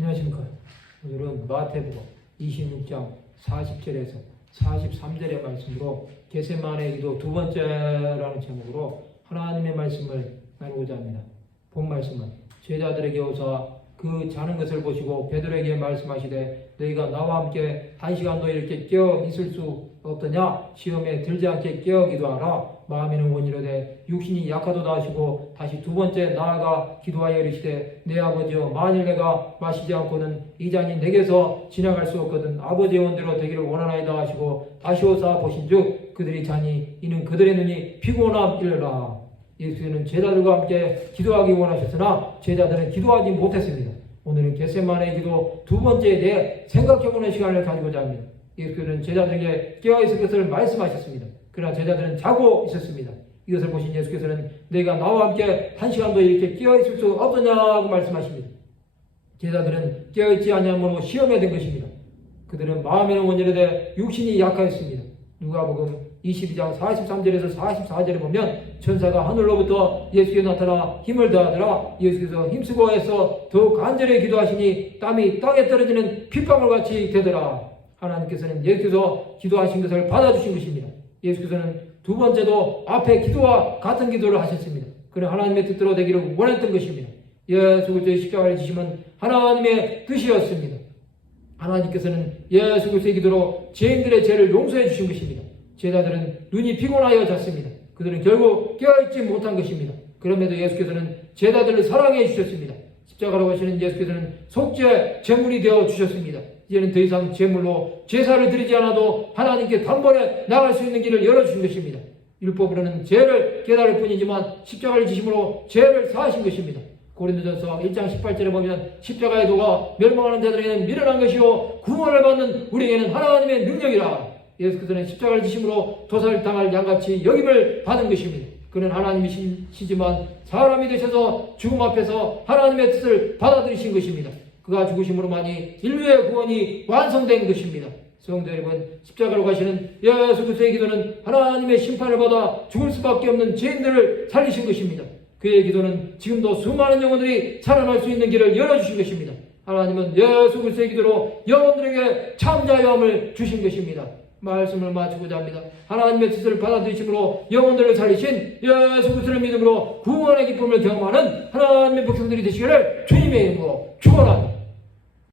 안녕하십니까. 오늘은 마태복음 26장 40절에서 43절의 말씀으로 겟세마네 기도 두 번째라는 제목으로 하나님의 말씀을 나누고자 합니다. 본 말씀은 제자들에게 오사 그 자는 것을 보시고 베드로에게 말씀하시되 너희가 나와 함께 한 시간도 이렇게 깨어 있을 수 없더냐? 시험에 들지 않게 깨어 기도하라. 마음에는 원이로되 육신이 약하도다 하시고 다시 두 번째 나아가 기도하여 이르시되 내 아버지여 만일 내가 마시지 않고는 이 잔이 내게서 지나갈 수 없거든 아버지의 원대로 되기를 원하나이다 하시고 다시 오사 보신즉 그들이 자니 이는 그들의 눈이 피곤함이라. 예수님은 제자들과 함께 기도하기 원하셨으나 제자들은 기도하지 못했습니다. 오늘은 겟세마네 기도 두 번째에 대해 생각해보는 시간을 가지고자 합니다. 예수님은 제자들에게 깨어있을 것을 말씀하셨습니다. 그러나 제자들은 자고 있었습니다. 이것을 보신 예수께서는 내가 나와 함께 한 시간도 이렇게 깨어있을 수 없느냐고 말씀하십니다. 제자들은 깨어있지 아니함으로 시험에 든 것입니다. 그들은 마음에는 원이로되 육신이 약하였습니다. 누가복음 22장 43절에서 44절에 보면 천사가 하늘로부터 예수께 나타나 힘을 더하더라. 예수께서 힘쓰고 해서 더욱 간절히 기도하시니 땀이 땅에 떨어지는 핏방울 같이 되더라. 하나님께서는 예수께서 기도하신 것을 받아주신 것입니다. 예수께서는 두 번째도 앞에 기도와 같은 기도를 하셨습니다. 그는 하나님의 뜻대로 되기를 원했던 것입니다. 예수 그리스도의 십자가를 지심은 하나님의 뜻이었습니다. 하나님께서는 예수 그리스도의 기도로 죄인들의 죄를 용서해 주신 것입니다. 제자들은 눈이 피곤하여 잤습니다. 그들은 결국 깨어있지 못한 것입니다. 그럼에도 예수께서는 제자들을 사랑해 주셨습니다. 십자가로 가시는 예수께서는 속죄 제물이 되어 주셨습니다. 이제는 더 이상 제물로 제사를 드리지 않아도 하나님께 단번에 나갈 수 있는 길을 열어주신 것입니다. 율법으로는 죄를 깨달을 뿐이지만 십자가를 지심으로 죄를 사하신 것입니다. 고린도전서 1장 18절에 보면 십자가의 도가 멸망하는 자들에게는 미련한 것이요 구원을 받는 우리에게는 하나님의 능력이라. 예수께서는 십자가를 지심으로 도살을 당할 양같이 여김을 받은 것입니다. 그는 하나님이시지만 사람이 되셔서 죽음 앞에서 하나님의 뜻을 받아들이신 것입니다. 그가 죽으심으로만이 인류의 구원이 완성된 것입니다. 성도 여러분, 십자가로 가시는 예수 그리스도의 기도는 하나님의 심판을 받아 죽을 수밖에 없는 죄인들을 살리신 것입니다. 그의 기도는 지금도 수많은 영혼들이 살아날 수 있는 길을 열어주신 것입니다. 하나님은 예수 그리스도의 기도로 영혼들에게 참 자유함을 주신 것입니다. 말씀을 마치고자 합니다. 하나님의 뜻을 받아들이심으로 영혼들을 살리신 예수 그리스도를 믿음으로 구원의 기쁨을 경험하는 하나님의 백성들이 되시기를 주님의 이름으로 축원합니다.